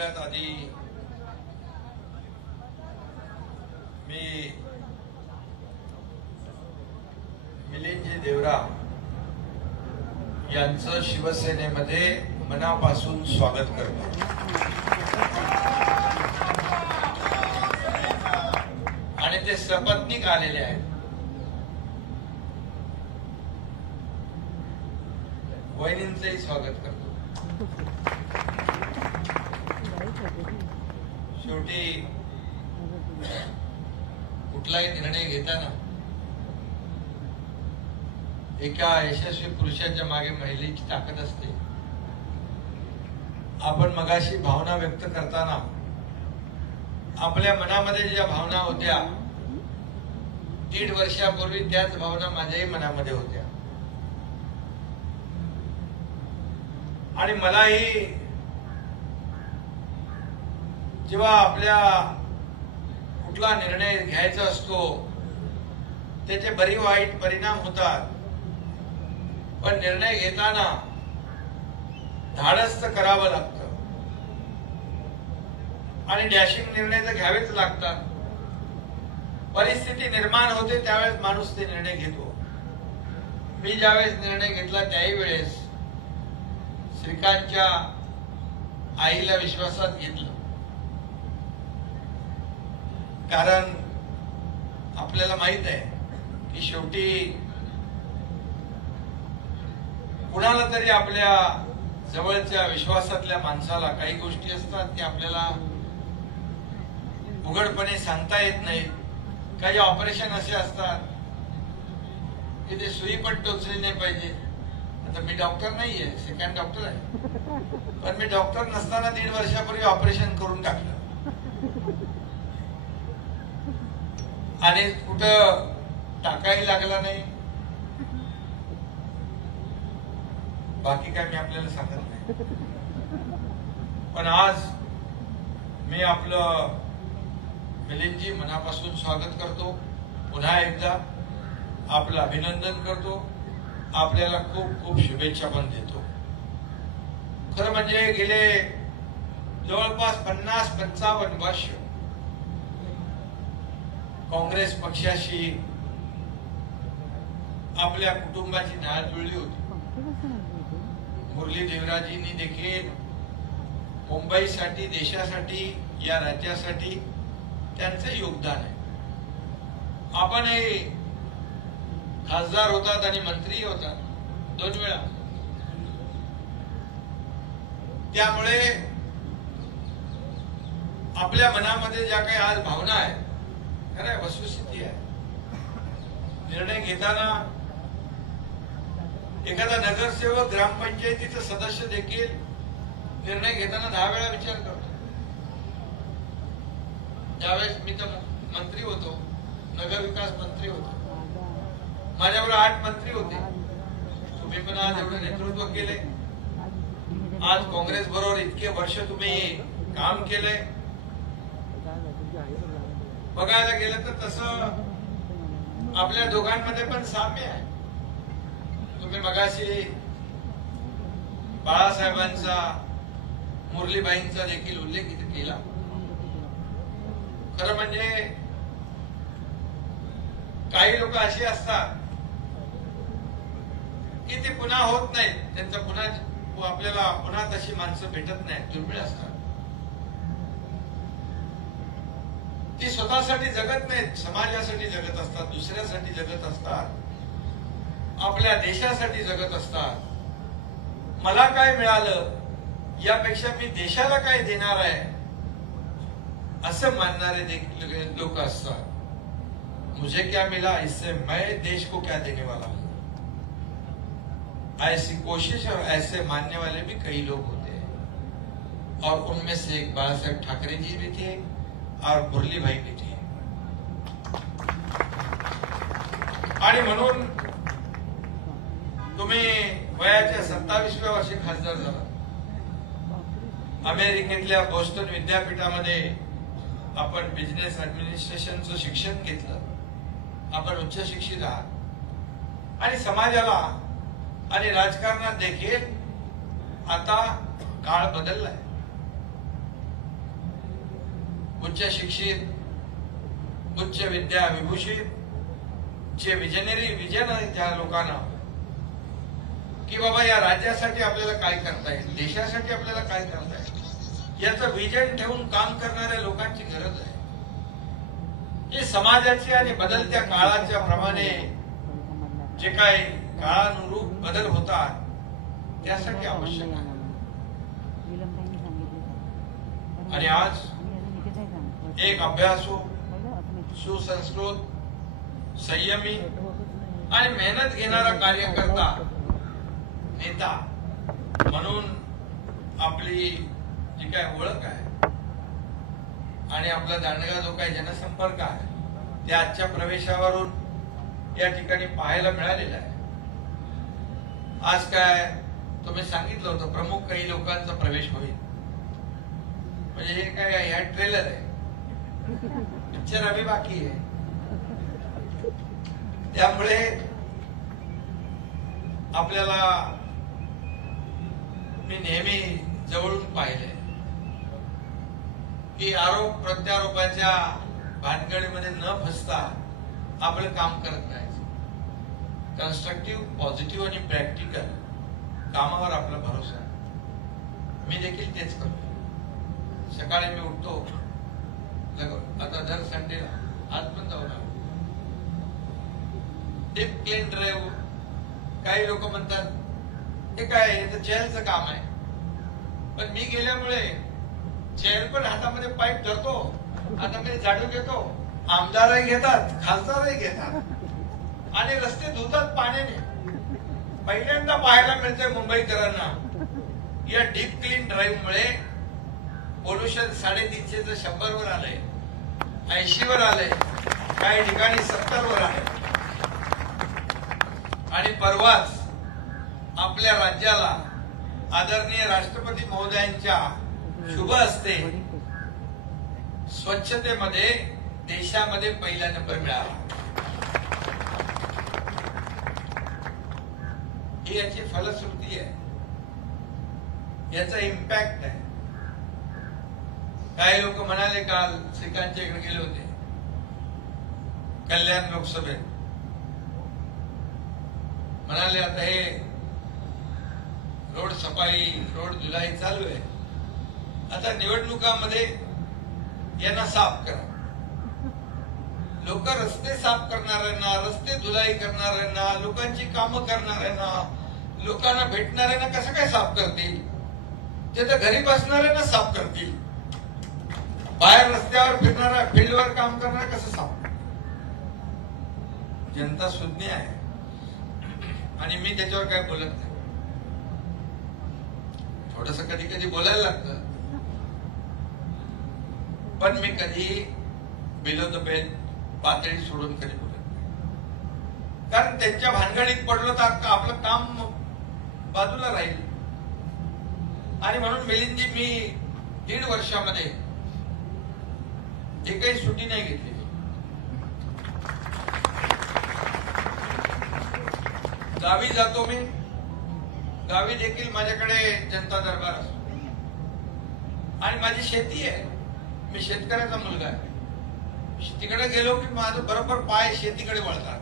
सगळ्यात आधी मी मिलिंदजी देवरा यांचं शिवसेनेमध्ये मनापासून स्वागत करतो। आणि ते सपत्नीक आलेले आहेत। वहिनींचंही स्वागत करतो। शेवटी कुठलाही निर्णय घेताना एका यशस्वी पुरुषाच्या मागे महिलेची ताकद असते। आपण मगाशी भावना व्यक्त करताना आपल्या मनामध्ये ज्या भावना होत्या 1.5 वर्षापूर्वी त्याच भावना माझ्याही मनामध्ये होत्या। आणि मलाही जेव्हा आपल्या कुठला निर्णय घ्यायचा असतो त्याचे बरी वाईट परिणाम होतात, पण निर्णय घेताना धाडस करावं लागतं आणि डॅशिंग निर्णय तर घ्यावेच लागतात। परिस्थिती निर्माण होते त्यावेळेस माणूस ते निर्णय घेतो। मी ज्यावेळेस निर्णय घेतला त्याही वेळेस श्रीकांतच्या आईला विश्वासात घेतलं, कारण आपल्याला माहित आहे की शेवटी कुणाला तरी आपल्या जवळच्या विश्वासातल्या माणसाला काही गोष्टी असतात की आपल्याला उघडपणे सांगता येत नाही। काही ऑपरेशन असे असतात की ते सुई पण टोचली नाही पाहिजे। आता मी डॉक्टर नाहीये, सेकंड डॉक्टर आहे, पण मी डॉक्टर नसताना 1.5 वर्षापूर्वी ऑपरेशन करून टाकलं आणि कुठं टाकाही लागला नाही। बाकी काय मी आपल्याला सांगत नाही, पण आज मी आपलं मिलिंदजी मनापासून स्वागत करतो। पुन्हा एकदा आपलं अभिनंदन करतो, आपल्याला खूप खूप शुभेच्छा पण देतो। खरं म्हणजे गेले जवळपास 50-55 वर्ष काँग्रेस पक्षाशी आपल्या कुटुंबाची नाळ जुळली होती। मुरली देवराजींनी देखील मुंबईसाठी, देशासाठी, या राज्यासाठी त्यांचे योगदान आहे। आपणही खासदार होतात आणि मंत्री होतात 2 वेळा, त्यामुळे आपल्या मनामध्ये ज्या काही आज भावना आहेत, खरं वस्तुस्थिती आहे। निर्णय घेताना एखादा नगरसेवक, ग्रामपंचायतीचा सदस्य देखील निर्णय घेताना 10 वेळा विचार करतो। त्यावेळेस मी तर मंत्री होतो, नगर विकास मंत्री होतो, माझ्याबरोबर 8 मंत्री होते। तुम्ही पण आज एवढं नेतृत्व केले, आज काँग्रेस बरोबर इतके वर्ष तुम्ही काम केले। बघायला गेलं तर तसं आपल्या दोघांमध्ये पण साम्य आहे। तुम्ही मगाशी बाळासाहेबांचा, मुरलीबाईंचा देखील उल्लेख इथे केला। खरं म्हणजे काही लोक अशी असतात की ते पुन्हा होत नाहीत, त्यांचा पुन्हा आपल्याला पुन्हा तशी माणसं भेटत नाहीत, दुर्मिळ असतात। ती स्वतःसाठी जगत नाहीत, समाजासाठी जगत असतात, दुसऱ्यासाठी जगत असतात, आपल्या देशासाठी जगत असतात। मला काय मिळालं यापेक्षा मी देशाला काय देणार आहे असं मानणारे देखील लोक असतात। मुझे क्या मिला इससे मैं देश को क्या देने वाला हूं, ऐसी कोशिश और ऐसे मानने वाले भी कई लोग होते हैं। और उनमें से एक बाला साहेब ठाकरे जी भी थे और मुरली भाई भी थे। आणि म्हणून तुम्ही वयाच्या 27व्या वर्षी खासदार झाला। अमेरिकेतल्या बोस्टन विद्यापीठामध्ये आपण बिझनेस ऍडमिनिस्ट्रेशनचं शिक्षण घेतलं, आपण उच्च शिक्षित आहात आणि समाजाला आणि राजकारणात देखील आता काळ बदललाय। उच्च शिक्षित, उच्च विद्या विभूषित जे विजन आहे त्या लोकांना की बाबा या राज्यासाठी आपल्याला काय करता येईल, देशासाठी आपल्याला काय करता येईल याचं विजन ठेवून काम करणाऱ्या लोकांची गरज आहे. हे समाजाची आणि बदलत्या काळाच्या प्रमाणे जे काही काळानुरूप बदल होतात त्यासाठी आवश्यक आहे. आणि आज एक अभ्यासू, सुसंस्कृत, संयमी आणि मेहनत घेणारा कार्यकर्ता, नेता म्हणून आपली जी काय ओळख आहे आणि आपला दांडगा जो काही जनसंपर्क आहे त्या आजच्या प्रवेशावरून या ठिकाणी पाहायला मिळालेला आहे. आज काय तुम्ही सांगितलं होतं प्रमुख काही लोकांचा प्रवेश होईल, म्हणजे हे काय या ट्रेलर आहे, पिक्चर अभी बाकी आहे. त्यामुळे आपल्याला मी नेहमी जवळून पाहिले की आरोप प्रत्यारोपाच्या भानगडीमध्ये न फसता आपलं काम करत नाही. कन्स्ट्रक्टिव्ह, पॉझिटिव्ह आणि प्रॅक्टिकल कामावर आपला भरोसा आहे. मी देखील तेच करतो. सकाळी मी उठतो, आता दर संडेला आज पण जाऊ लागलो डीप क्लीन ड्राईव्ह. काही लोक म्हणतात हे काय, हे तर चेअरचं काम आहे, पण मी गेल्यामुळे चेअर पण हातामध्ये पाईप धरतो, हातामध्ये झाडू घेतो, आमदारही घेतात, खासदारही घेतात आणि रस्ते धुतात पाण्याने. पहिल्यांदा पाहायला मिळतंय मुंबईकरांना या डीप क्लीन ड्राईव्ह मुळे पोल्युशन 350 100 वर आलंय, 80 वर आलंय, काही ठिकाणी 70 वर आहे. आणि परवाच आपल्या राज्याला आदरणीय राष्ट्रपती महोदयांच्या शुभ हस्ते स्वच्छतेमध्ये देशामध्ये पहिला नंबर मिळाला. ही याची फलश्रुती आहे, याचा इम्पॅक्ट आहे. काही लोक म्हणाले, काल श्रीकांतच्या इकडे गेले होते कल्याण लोकसभेत, म्हणाले आता हे रोड सफाई, रोड धुलाई चालू आहे, आता निवडणुकांमध्ये यांना साफ करा. लोक रस्ते साफ करणाऱ्यांना, रस्ते धुलाई करणाऱ्यांना, लोकांची कामं करणाऱ्यांना, लोकांना भेटणाऱ्यांना कसं काय साफ करतील? ते तर घरी बसणाऱ्यांना साफ करतील. बाहेर रस्त्यावर फिरणारा, फील्डवर काम करणारा कसं साफ? जनता सुज्ञ आहे आणि मी त्याच्यावर काय बोलत नाही. थोडस कधी कधी बोलायला लागतं, पण मी कधी बिलो द बेल्ट पातळी सोडून कधी बोलत नाही. कारण त्यांच्या भानगडीत पडलो तर आपलं काम बाजूला राहील. आणि म्हणून मिलिंदजी, मी 1.5 वर्षामध्ये एकही सुट्टी नाही घेतली. गावी जातो मी, गावी देखील माझ्याकडे जनता दरबार असतो आणि माझी शेती आहे, मी शेतकऱ्याचा मुलगा आहे. तिकडे गेलो की माझं बरोबर पाय शेतीकडे वळतात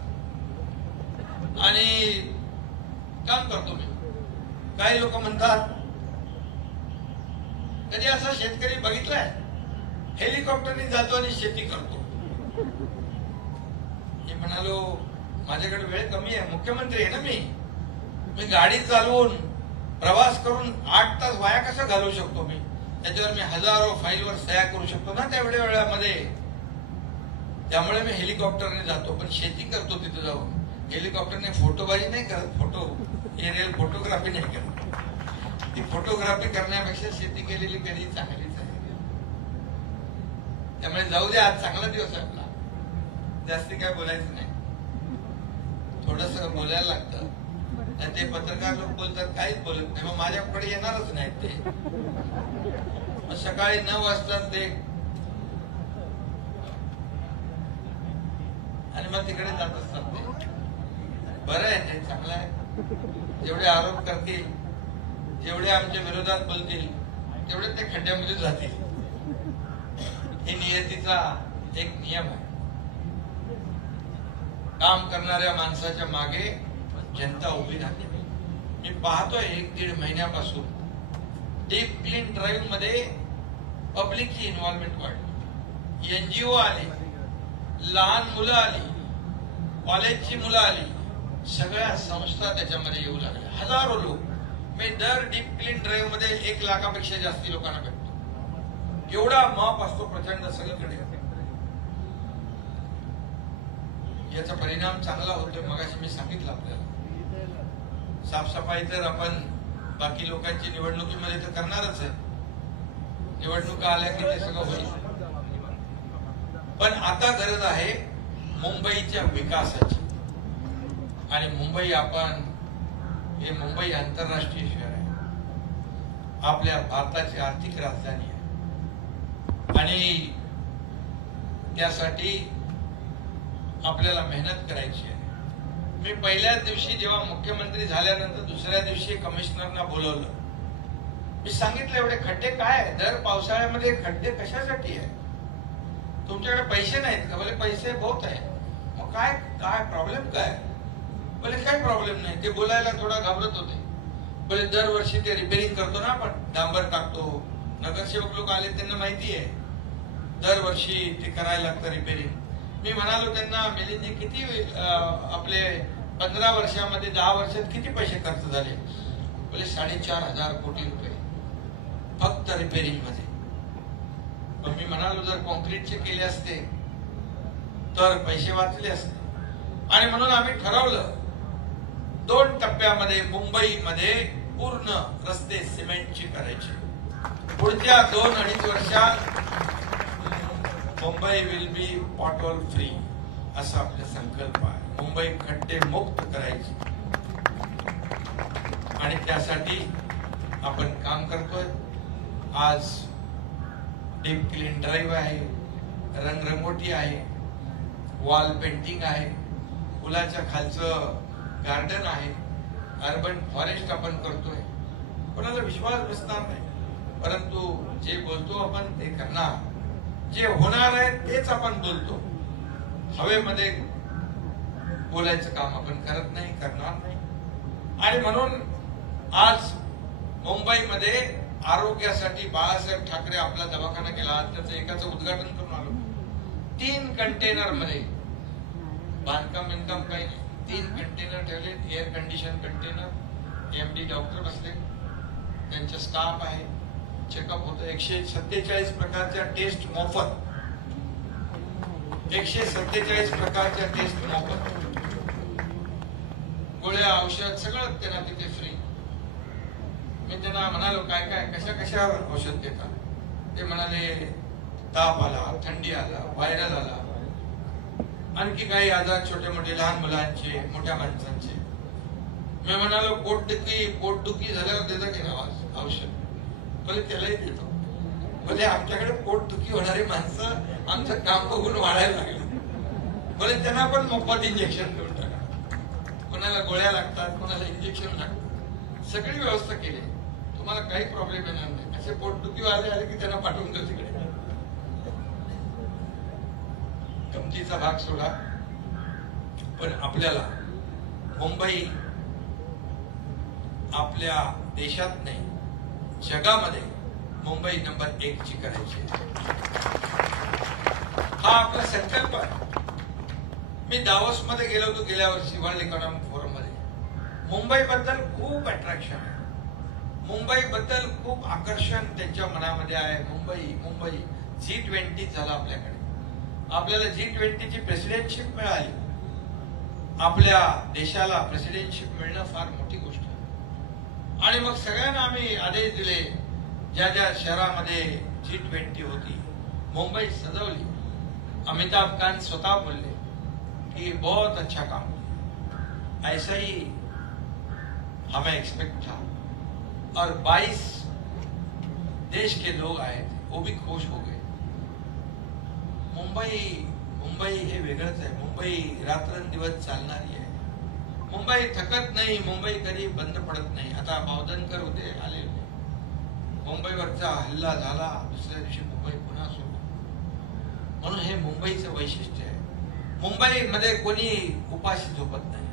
आणि काम करतो मी. काही लोक म्हणतात, कधी असा शेतकरी बघितलाय हेलिकॉप्टरने जातो आणि शेती करतो? मी म्हणालो, माझ्याकडे वेळ कमी आहे, मुख्यमंत्री आहे ना मी गाडी चालवून प्रवास करून 8 तास वाया कसा घालवू शकतो? मी त्याच्यावर मी हजारो फाईलवर सह्या करू शकतो ना त्या वेळामध्ये. त्यामुळे मी हेलिकॉप्टरने जातो, पण शेती करतो तिथे जाऊन. हेलिकॉप्टरने फोटोबाजी नाही करत, एरियल फोटोग्राफी नाही करत. ती फोटोग्राफी करण्यापेक्षा शेती केलेली कधी चांगलीच आहे. त्यामुळे जाऊ दे, आज चांगला दिवस आहे आपला, जास्ती काय बोलायचं नाही. थोडस बोलायला लागतं. ते पत्रकार लोक बोलतात, काहीच बोलत नाही, मग माझ्याकडे येणारच नाहीत ते. मग सकाळी 9 वाजता ते आणि मग तिकडे जात असतात ते. बरं आहे, ते चांगलं आहे. जेवढे आरोप करतील, जेवढे आमच्या विरोधात बोलतील, तेवढे ते खड्ड्यामध्ये जातील. हे नियतीचा एक नियम आहे. काम करणाऱ्या माणसाच्या मागे जनता उभी राहते. मी पाहतोय 1-1.5 महिन्यापासून डीप क्लीन ड्राईव्ह मध्ये पब्लिकची इन्व्हॉल्वमेंट वाढली. एनजीओ आले, लहान मुलं आली, कॉलेजची मुलं आली, सगळ्या संस्था त्याच्यामध्ये येऊ लागल्या. हजारो लोक. मी दर डीप क्लीन ड्राईव्ह मध्ये 1 लाखापेक्षा जास्ती लोकांना भेटतो. एवढा माप असतो प्रचंड सगळीकडे. याचा परिणाम चांगला होतोय. मगाशी मी सांगितलं आपल्याला साफसफाई तर आपण बाकी लोकांची निवडणुकीमध्ये तर करणारच आहे. निवडणुका आल्या की ते सगळं होईल. पण आता गरज आहे मुंबईच्या विकासाची. आणि मुंबई हे मुंबई आंतरराष्ट्रीय शहर आहे. आपल्या भारताची आर्थिक राजधानी आहे. आणि त्यासाठी आपल्याला मेहनत करायची आहे. मी पहिल्याच दिवशी जेव्हा मुख्यमंत्री झाल्यानंतर दुसऱ्या दिवशी कमिशनरना बोलवलं. मी सांगितलं एवढे खड्डे काय आहे? दर पावसाळ्यामध्ये खड्डे कशासाठी आहे? तुमच्याकडे पैसे नाहीत का? बोले पैसे बहुत आहे. मग काय प्रॉब्लेम काय? बोले काही प्रॉब्लेम नाही. ते बोलायला थोडा घाबरत होते. बोले दरवर्षी ते रिपेरिंग करतो ना आपण, डांबर टाकतो. नगरसेवक लोक आले त्यांना माहिती आहे दरवर्षी ते करायला लागतं रिपेरिंग. मी म्हणालो त्यांना, मिलिंदजी किती आपले 15 वर्षामध्ये 10 वर्षात किती पैसे खर्च झाले? बोले 4,500 कोटी रुपये फक्त रिपेरिंग मध्ये. पण मी म्हणालो जर कॉन्क्रीटचे केले असते तर पैसे वाचले असते. आणि म्हणून आम्ही ठरवलं 2 टप्प्यामध्ये मुंबईमध्ये पूर्ण रस्ते सिमेंटची करायचे. पुढच्या 2-2.5 वर्षात Mumbai will be pothole free असा आपला संकल्प आहे. मुंबई खड्डे मुक्त करायची आणि त्यासाठी आपण काम करतोय. आज डीप क्लीन ड्राईव्ह आहे, रंगरंगोटी आहे, वॉल पेंटिंग आहे, पुलाच्या खालचं गार्डन आहे, अर्बन फॉरेस्ट आपण करतोय. कोणाला विश्वास बसणार नाही. परंतु जे बोलतो आपण ते करणार. जे होणार आहे तेच आपण बोलतो. हवेमध्ये बोलायचं काम आपण करत नाही, करणार नाही. आणि म्हणून आज मुंबईमध्ये आरोग्यासाठी बाळासाहेब ठाकरे आपला दवाखाना केला. आज त्याचं एकाचं उद्घाटन करून आलो. 3 कंटेनर मध्ये बांधकाम काही नाही. 3 कंटेनर ठेवले, air condition container. MD doctor बसले, त्यांचा स्टाफ आहे, चेकअप होतं. 147 प्रकारच्या टेस्ट मोफत. 147 प्रकारच्या टेस्ट मोफत. गोळ्या औषध सगळं त्यांना तिथे फ्री. मी त्यांना म्हणालो काय कशावर औषध देतात? ते म्हणाले ताप आला, थंडी आला, व्हायरल आला, आणखी काही आजार छोटे मोठे लहान मुलांचे, मोठ्या माणसांचे. मी म्हणालो पोटदुखी झाल्यावर देता की ना औषध? बोले त्यालाही देतो. बोले आमच्याकडे पोटदुखी होणारी माणसं आमचं काम बघून वाढायला लागले. बोले त्यांना पण मोफत इंजेक्शन देऊन टाका. कोणाला गोळ्या लागतात, कोणाला इंजेक्शन लागतात, सगळी व्यवस्था केली. तुम्हाला काही प्रॉब्लेम येणार नाही. असे पोटदुखी आले की त्यांना पाठवून दे तिकडे. गमतीचा भाग सोडा. पण आपल्याला मुंबई आपल्या देशात नाही जगामध्ये मुंबई नंबर 1 ची करायची. हा आपला संकल्प आहे. मी दावोस मध्ये गेलो होतो गेल्या वर्षी वर्ल्ड इकॉनॉमिक फोरम मध्ये. मुंबई बद्दल खूप अट्रॅक्शन आहे. मुंबई बद्दल खूप आकर्षण त्यांच्या मनामध्ये आहे. मुंबई G20 झाला आपल्याकडे. आपल्याला G20 ची प्रेसिडेंटशिप मिळाली. आपल्या देशाला प्रेसिडेंटशिप मिळणं फार मोठी गोष्ट आहे. आणि मग सगळ्यांना आम्ही आदेश दिले, ज्या ज्या शहरामध्ये G20 होती मुंबई सजवली. अमिताभ कांत स्वतः बोलले कि बहुत अच्छा काम किया, ऐसा ही हमें एक्सपेक्ट था. और 22 देश के लोग आए थे, वो भी खुश हो गए. मुंबई हे वेगळंच आहे. मुंबई रात्रंदिवस चालणारी आहे. मुंबई थकत नाही. मुंबई कधी बंद पडत नाही. आता बावधनकर होते, आले, मुंबईवरचा हल्ला झाला, दुसऱ्या दिवशी मुंबई पुन्हा सुरू. म्हणून हे मुंबईचं वैशिष्ट्य आहे. मुंबईमध्ये कोणी उपाशी झोपत नाही.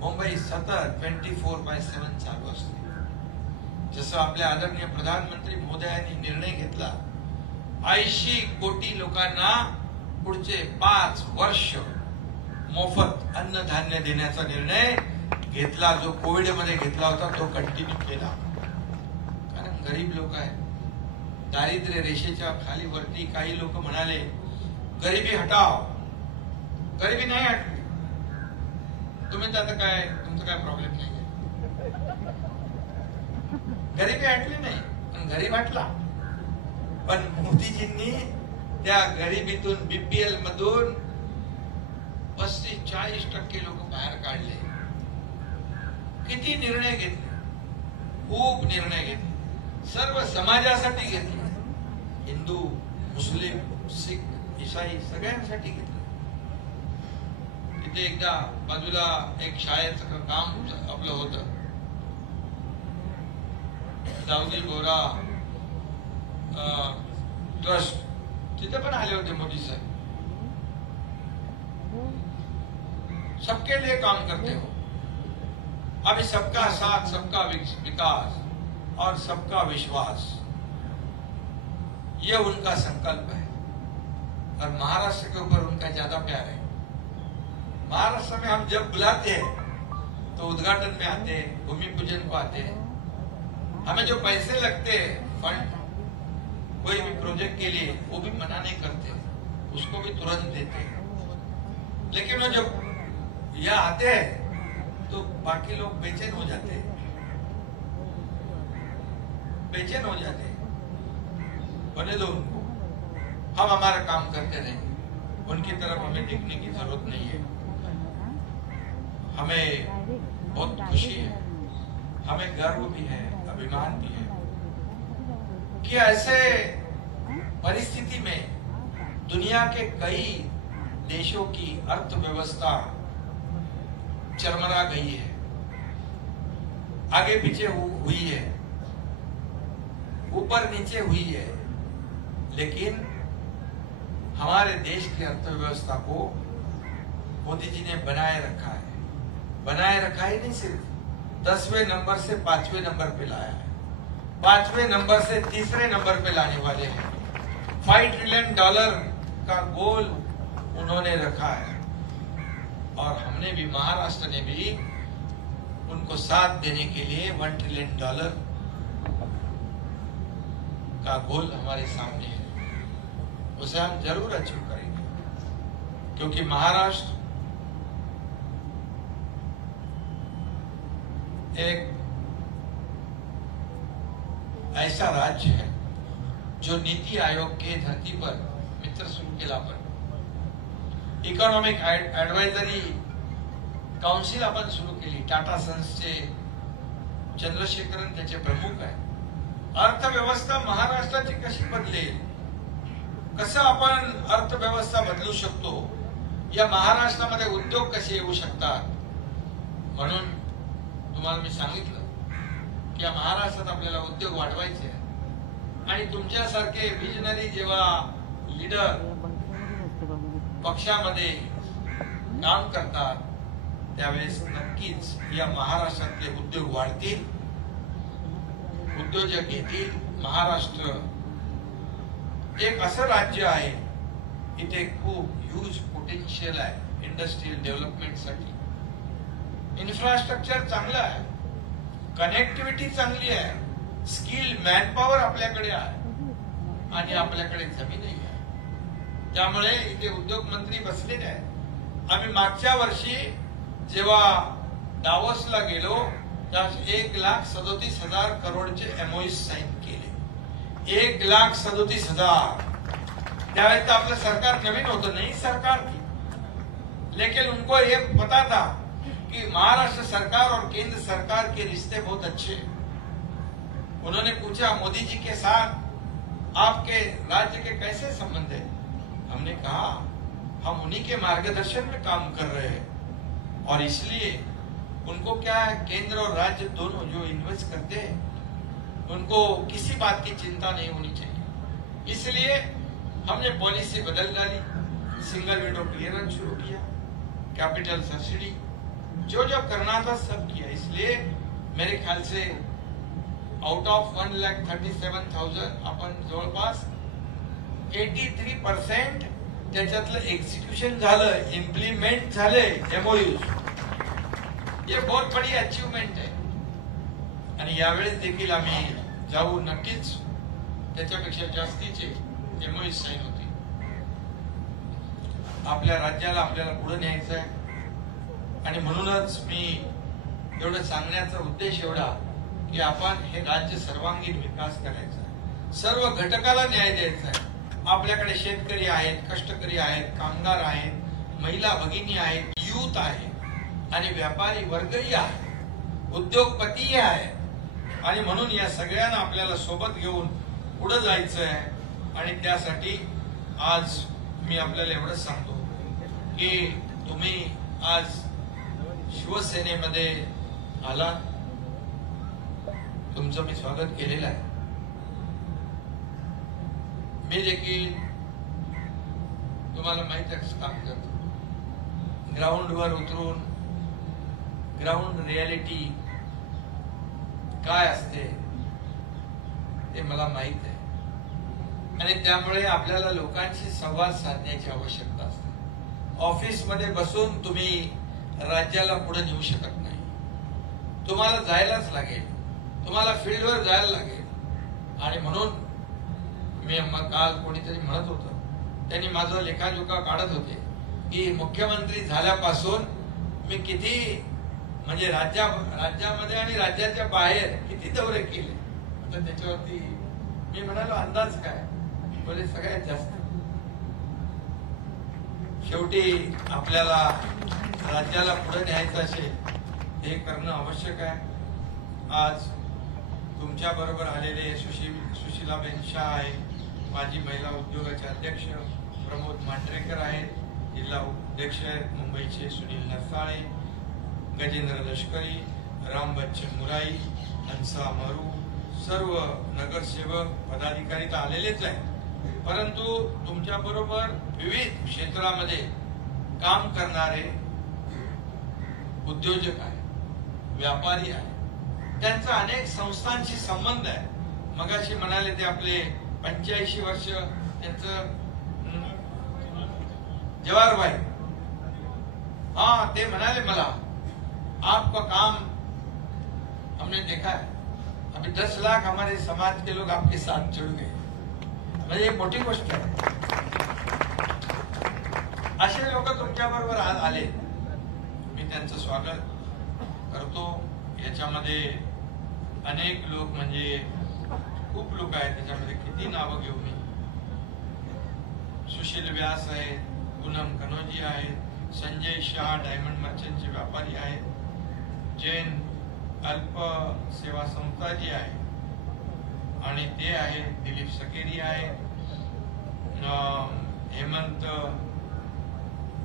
मुंबई सतत 24/7 चालू असते. जसं आपल्या आदरणीय प्रधानमंत्री मोदयांनी निर्णय घेतला 80 कोटी लोकांना पुढचे 5 वर्ष मोफत अन्नधान्य देण्याचा निर्णय घेतला. जो कोविड मध्ये घेतला होता तो कंटिन्यू केला. कारण गरीब लोक आहेत. दारिद्र्य रेषेच्या खाली वरती काही लोक म्हणाले गरिबी हटाव. गरिबी नाही हटली. तुम्ही तर काय तुमचं काय प्रॉब्लेम नाही. गरिबी हटली नाही पण गरीब हटला. पण मोदीजींनी त्या गरिबीतून बीपीएल मधून 35-40% लोक बाहेर काढले. किती निर्णय घेतले. खूप निर्णय घेतले. सर्व समाजासाठी घेतले. हिंदू, मुस्लिम, सिख, ईसाई सगळ्यांसाठी घेतले. तिथे एकदा बाजूला एक शाळेचं काम आपलं होतं. दाऊदी बोरा ट्रस्ट तिथे पण आले होते मोदी साहेब. सबके लिए काम करते हो. अभी सबका साथ, सबका विकास और सबका विश्वास, ये उनका संकल्प है. और महाराष्ट्र के ऊपर उनका ज्यादा प्यार है. महाराष्ट्र में हम जब बुलाते हैं तो उद्घाटन में आते हैं, भूमि पूजन को आते हैं. हमें जो पैसे लगते हैं फंड कोई भी प्रोजेक्ट के लिए, वो भी मना नहीं करते, उसको भी तुरंत देते हैं. लेकिन वो जब यहाँ आते हैं तो बाकी लोग बेचैन हो जाते हैं. बेचैन हो जाते हैं. होने दो उनको. हम हमारा काम करते रहेंगे. उनकी तरफ हमें देखने की जरूरत नहीं है. हमें बहुत खुशी है, हमें गर्व भी है, अभिमान भी है कि ऐसे परिस्थिति में दुनिया के कई देशों की अर्थव्यवस्था चरमरा गई है, आगे पीछे हुई है, ऊपर नीचे हुई है. लेकिन हमारे देश की अर्थव्यवस्था को मोदी जी ने बनाए रखा है. बनाए रखा ही नहीं, सिर्फ 10वें नंबर से 5वें नंबर पे लाया है. 5वें नंबर से 3रे नंबर पे लाने वाले हैं. $5 ट्रिलियन का गोल उन्होंने रखा है. और हमने भी, महाराष्ट्र ने भी उनको साथ देने के लिए $1 ट्रिलियन का गोल हमारे सामने है. उसे हम जरूर अचीव करेंगे. क्योंकि महाराष्ट्र एक ऐसा राज्य है जो नीति आयोग के धरती पर मित्र सुरू केला. पण इकॉनॉमिक ऍडवायझरी काउन्सिल आपण सुरू केली. टाटा सन्सचे चंद्रशेखरन त्याचे प्रमुख आहे. अर्थव्यवस्था महाराष्ट्राची कशी बदलेल, कसं आपण अर्थव्यवस्था बदलू शकतो, या महाराष्ट्रामध्ये उद्योग कसे येऊ शकतात. म्हणून तुम्हाला मी सांगितलं की या महाराष्ट्रात आपल्याला उद्योग वाढवायचे आहे. आणि तुमच्यासारखे विजनरी जेव्हा लीडर पक्षामध्ये काम करतात त्यावेळेस नक्कीच या महाराष्ट्रातले उद्योग वाढतील, उद्योजक येतील. महाराष्ट्र एक असं राज्य आहे इथे खूप ह्यूज पोटेन्शियल आहे इंडस्ट्रियल डेव्हलपमेंट साठी. इन्फ्रास्ट्रक्चर चांगलं आहे, कनेक्टिव्हिटी चांगली आहे, स्किल मॅनपॉवर आपल्याकडे आहे आणि आपल्याकडे जमीनही आहे. त्यामुळे इथे उद्योग मंत्री बसलेले आहेत. आम्ही मागच्या वर्षी जेव्हा दावोसला गेलो तेव्हा 1,37,000 करोडचे एमओयू साईन केले. 1,37,000. त्यावेळेस तो आपलं सरकार नवीन होतं, नई सरकार थी. लेकिन उनको ये पता था कि महाराष्ट्र सरकार और केंद्र सरकार के रिश्ते बहुत अच्छे. उन्होंने पूछा मोदी जी के साथ आपके राज्य के कैसे संबंध है. हमने कहा हम उन्हीं के मार्गदर्शन में काम कर रहे हैं और इसलिए उनको क्या है, केंद्र और राज्य दोनों जो इन्वेस्ट करते हैं उनको किसी बात की चिंता नहीं होनी चाहिए. इसलिए हमने पॉलिसी बदल डाली, सिंगल विंडो क्लियरेंस शुरू किया, कैपिटल सब्सिडी, जो जो करना था सब किया। इसलिए मेरे ख्याल से आउट ऑफ 1,37,000 आपण जवळपास 83% त्याच्यातलं एक्झिक्युशन झालं, इम्प्लिमेंट झाले एमओयूज। ये बहुत बड़ी अचीवमेंट आहे आणि यावेळेस देखील आम्ही जाऊ, नक्कीच त्याच्यापेक्षा जास्तीचे एमओयू साइन होतील। आपल्या राज्याला आपल्याला पुढे न्यायचं आहे आणि म्हणूनच मी एवढं सांगण्याचा उद्देश एवढा की आपण हे राज्य सर्वांगीण विकास करायचा आहे, सर्व घटकाला न्याय द्यायचा आहे। आपल्याकडे शेतकरी आहेत, कष्टकरी आहेत, कामगार आहेत, महिला भगिनी आहेत, युथ आहे आणि व्यापारी वर्गही आहे, उद्योगपतीही आहे आणि म्हणून या सगळ्यांना आपल्याला सोबत घेऊन पुढे जायचं आहे। आणि त्यासाठी आज मी आपल्याला एवढंच सांगतो की तुम्ही आज शिवसेनेमध्ये आला, तुमचं मी स्वागत केलेलं आहे। मी देखील तुम्हाला माहित आहे काम करतो, ग्राउंडवर उतरून ग्राउंड रियालिटी काय असते ते मला माहित आहे आणि त्यामुळे आपल्याला लोकांशी संवाद साधण्याची आवश्यकता असते। ऑफिस मध्ये बसून तुम्ही राज्याला पुढे नेऊ शकत नाही, तुम्हाला जायलाच लागेल, तुम्हाला फील्डवर जायला लागेल। आणि म्हणून मी काल कोणीतरी म्हणत होतं, त्यांनी माझा लेखाजोखा काढत होते की मुख्यमंत्री झाल्यापासून मी किती म्हणजे राज्यामध्ये आणि राज्याच्या बाहेर किती दौरे केले, तर त्याच्यावरती मी म्हणालो अंदाज काय, बोले सगळ्यात जास्त। शेवटी आपल्याला राज्याला पुढे न्यायचं असेल हे करणं आवश्यक आहे। आज तुमच्या बरोबर आलेले सुशीलाबेन शाह आहे, माजी महिला उद्योगाचे अध्यक्ष प्रमोद मांढरेकर आहेत, जिल्हा अध्यक्ष आहेत मुंबईचे सुनील नसाळे, गजेंद्र लष्करी, राम बच्चन मुराई, हंसा मारू, सर्व नगरसेवक पदाधिकारी तर आलेलेच आहेत, परंतु तुमच्या बरोबर विविध क्षेत्रामध्ये काम करणारे उद्योजक आहे, व्यापारी आहे, त्यांचा अनेक संस्थांशी संबंध आहे। मगाशी म्हणाले ते आपले 85 वर्ष त्यांचं जवाहरभाई, हाँ ते म्हणाले मला आपका काम हमने देखा है, अभी 10 लाख हमारे समाज के लोग आपके साथ जुड़ गए, म्हणजे मोठी गोष्ट आहे। असे लोक तुमच्या बरोबर आज आले, मी त्यांचं स्वागत करतो। याच्यामध्ये अनेक लोक म्हणजे खूप लोक आहेत, त्याच्यामध्ये किती नावं घेऊ मी, सुशील व्यास आहेत, पूनम कनोजी आहेत, संजय शाह डायमंड मर्चंटचे व्यापारी आहेत, जैन अल्प सेवा संस्था जी आहे आणि ते आहेत, दिलीप सकेरी आहेत, हेमंत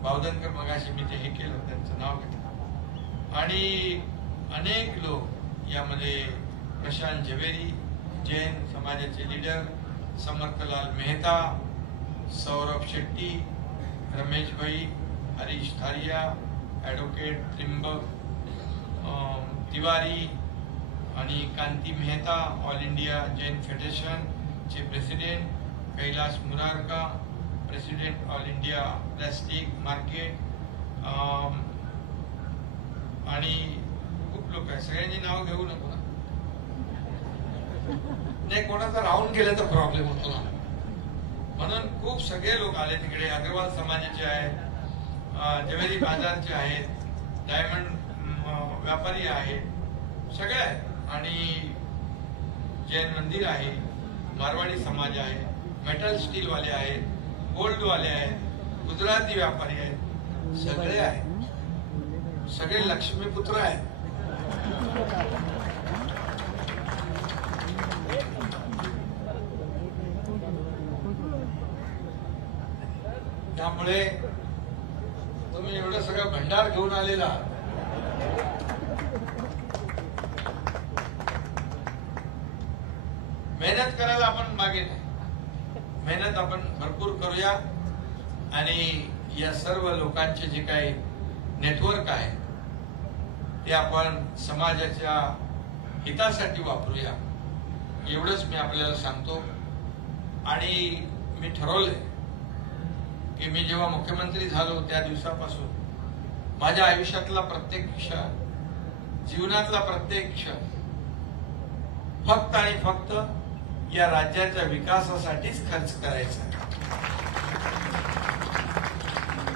बावधनकर, मगाशी मी ते हे केलं त्यांचं नाव घेतलं, आणि अनेक लोक यामध्ये, प्रशांत झवेरी जैन समाजाचे लीडर, समर्थलाल मेहता, सौरभ शेट्टी, रमेश भाई, हरीश थारिया, ॲडव्होकेट त्रिंबक तिवारी आणि Kanti Mehta, all India Jain federation चे president, Kailash Murarka, president all India plastic market, आणि खूप लोक आहेत, सगळ्यांची नाव घेऊ नको ना, नाही कोणाचं राहून गेलं तर प्रॉब्लेम होतो ना, म्हणून खूप सगळे लोक आले तिकडे। अग्रवाल समाजाचे आहेत, जवेरी बाजारचे आहेत, डायमंड व्यापारी आहेत, सगळे आहेत, आणि जैन मंदिर आहे, मारवाडी समाज आहे, मेटल स्टील वाले आहेत, गोल्ड वाले आहेत, गुजराती व्यापारी आहेत, सगळे आहेत, सगळे लक्ष्मीपुत्र आहेत। त्यामुळे तुम्ही एवढं सगळं भंडार घेऊन आलेला, मेहनत करायला आपण मागे नाही, मेहनत आपण भरपूर करूया आणि या सर्व लोकांचे जे काही नेटवर्क आहे ते आपण समाजाच्या हितासाठी वापरूया, एवढंच मी आपल्याला सांगतो। आणि मी ठरवलंय की मी जेव्हा मुख्यमंत्री झालो त्या दिवसापासून माझ्या आयुष्यातला प्रत्येक क्षण, जीवनातला प्रत्येक क्षण फक्त आणि फक्त या राज्याच्या विकासासाठीच खर्च करायचा।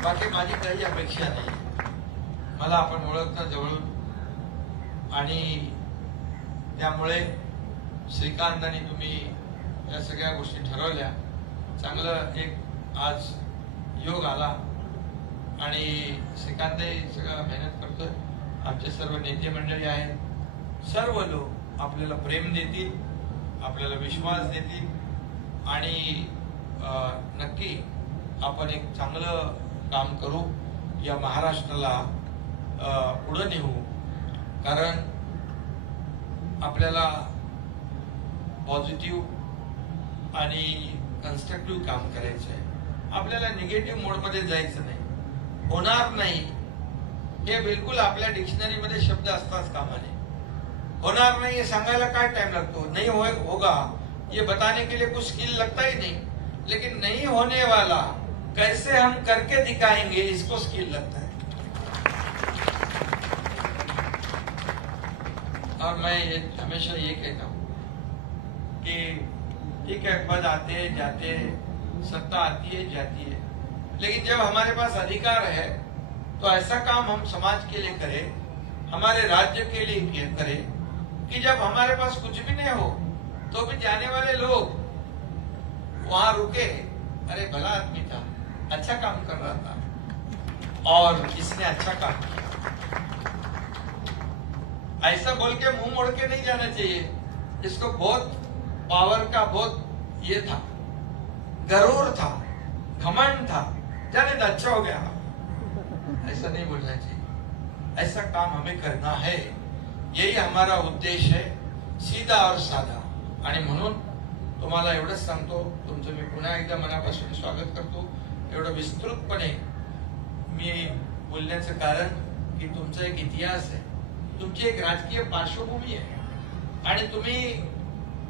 बाकी माझी काही अपेक्षा नाही। मला आपण ओळखता जवळून आणि त्यामुळे श्रीकांत आणि तुम्ही या सगळ्या गोष्टी ठरवल्या, चांगलं एक आज योग आला आणि श्रीकांतही सगळं मेहनत करतोय। आमचे सर्व नेते मंडळी आहेत, सर्व लोक आपल्याला प्रेम देतील, आपल्याला विश्वास देतील आणि नक्की आपण एक चांगलं काम करू, या महाराष्ट्राला पुढे नेऊ। कारण आपल्याला पॉझिटिव्ह आणि कन्स्ट्रक्टिव्ह काम करायचं आहे। आपल्याला निगेटिव्ह मोड मध्ये जायचं नाही, होणार नाही हे बिलकुल आपल्या डिक्शनरी मध्ये शब्द असताच कामा नये। होणार नहीं ये सांगायला काय टाइम लगतो, नहीं होगा ये बताने के लिए कुछ स्किल लगता ही नहीं, लेकिन नहीं होने वाला कैसे हम करके दिखाएंगे इसको स्किल लगता है। और मैं हमेशा ये कहता हूँ कि ठीक है, पद आते जाते, सत्ता आती है जाती है, लेकिन जब हमारे पास अधिकार है तो ऐसा काम हम समाज के लिए करें, हमारे राज्य के लिए करें कि जब हमारे पास कुछ भी नहीं हो तो भी जाने वाले लोग वहां रुके, अरे भला आदमी था, अच्छा काम कर रहा था और इसने अच्छा काम किया। ऐसा बोल के मुंह मोड़ के नहीं जाना चाहिए। इसको बहुत पावर का बहुत ये था, गरूर था, घमंड था, जाने तो अच्छा हो गया, ऐसा नहीं बोलना चाहिए। ऐसा काम हमें करना है, यही हमारा उद्देश्य है, सीधा और साधा। आणि म्हणून तुम्हाला एवढंच सांगतो, तुमचं मी पुन्हा एकदा मनापासून स्वागत करतो। एवढं विस्तृतपणे मी बोलण्याचं कारण की तुमचा एक इतिहास आहे, तुमची एक राजकीय पार्श्वभूमी आहे आणि तुम्ही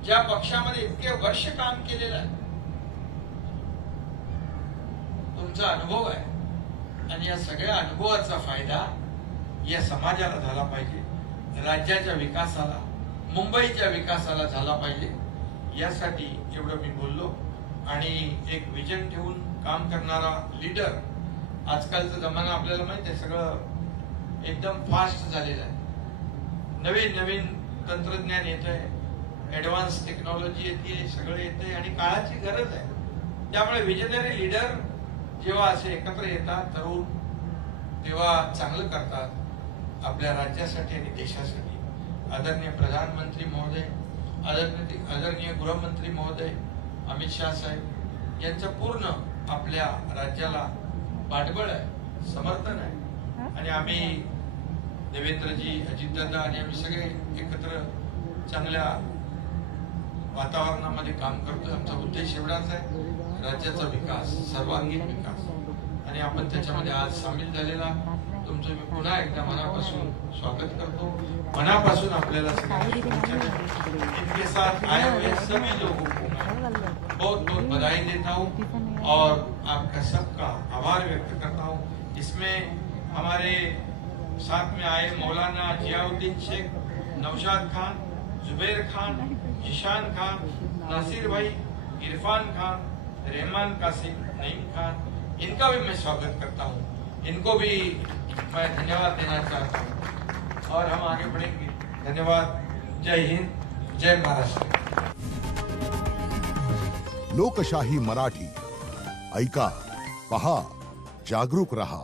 ज्या पक्षामध्ये इतके वर्ष काम केलेलं आहे, तुमचा अनुभव आहे आणि या सगळ्या अनुभवाचा फायदा या समाजाला झाला पाहिजे, राज्याच्या विकासाला, मुंबईच्या विकासाला झाला पाहिजे, यासाठी एवढं मी बोललो। आणि एक विजन ठेवून काम करणारा लीडर, आजकालचा जमाना आपल्याला माहिती आहे, सगळं एकदम फास्ट झालेलं आहे, नवीन नवीन तंत्रज्ञान येतंय, ऍडव्हान्स टेक्नॉलॉजी येते, सगळं येतंय आणि काळाची गरज आहे। त्यामुळे विजनरी लीडर जेव्हा असे एकत्र येतात तरुण, तेव्हा चांगलं करतात आपल्या राज्यासाठी आणि देशासाठी। आदरणीय प्रधानमंत्री महोदय, आदरणीय गृहमंत्री महोदय अमित शाह साहेब यांचं पूर्ण आपल्या राज्याला पाठबळ आहे, समर्थन आहे आणि आम्ही देवेंद्रजी, अजितदादा आणि आम्ही सगळे एकत्र चांगल्या वातावरणामध्ये काम करतोय। आमचा उद्देश एवढाच आहे, राज्याचा विकास, सर्वांगीण विकास, आणि आपण त्याच्यामध्ये आज सामील झालेला तुमचं मी पुन्हा एकदा मनापासून स्वागत करतो। मनापासून आपल्याला इनके साथ आए हुए सभी लोगों को बहुत बहुत बधाई देता हूँ और आपका सबका आभार व्यक्त करता हूँ। इसमें हमारे साथ में आए मौलाना जियाउद्दीन शेख, नौशाद खान, जुबैर खान, ईशान खान, नासिर भाई, इरफान खान, रहमान कासिम, नईम खान, इनका भी मैं स्वागत करता हूँ। इनको भी मैं धन्यवाद देना चाहता हूँ और हम आगे बढ़ेंगे। धन्यवाद। जय हिंद, जय महाराष्ट्र। लोकशाही मराठी ऐका, पहा, जागरूक रहा।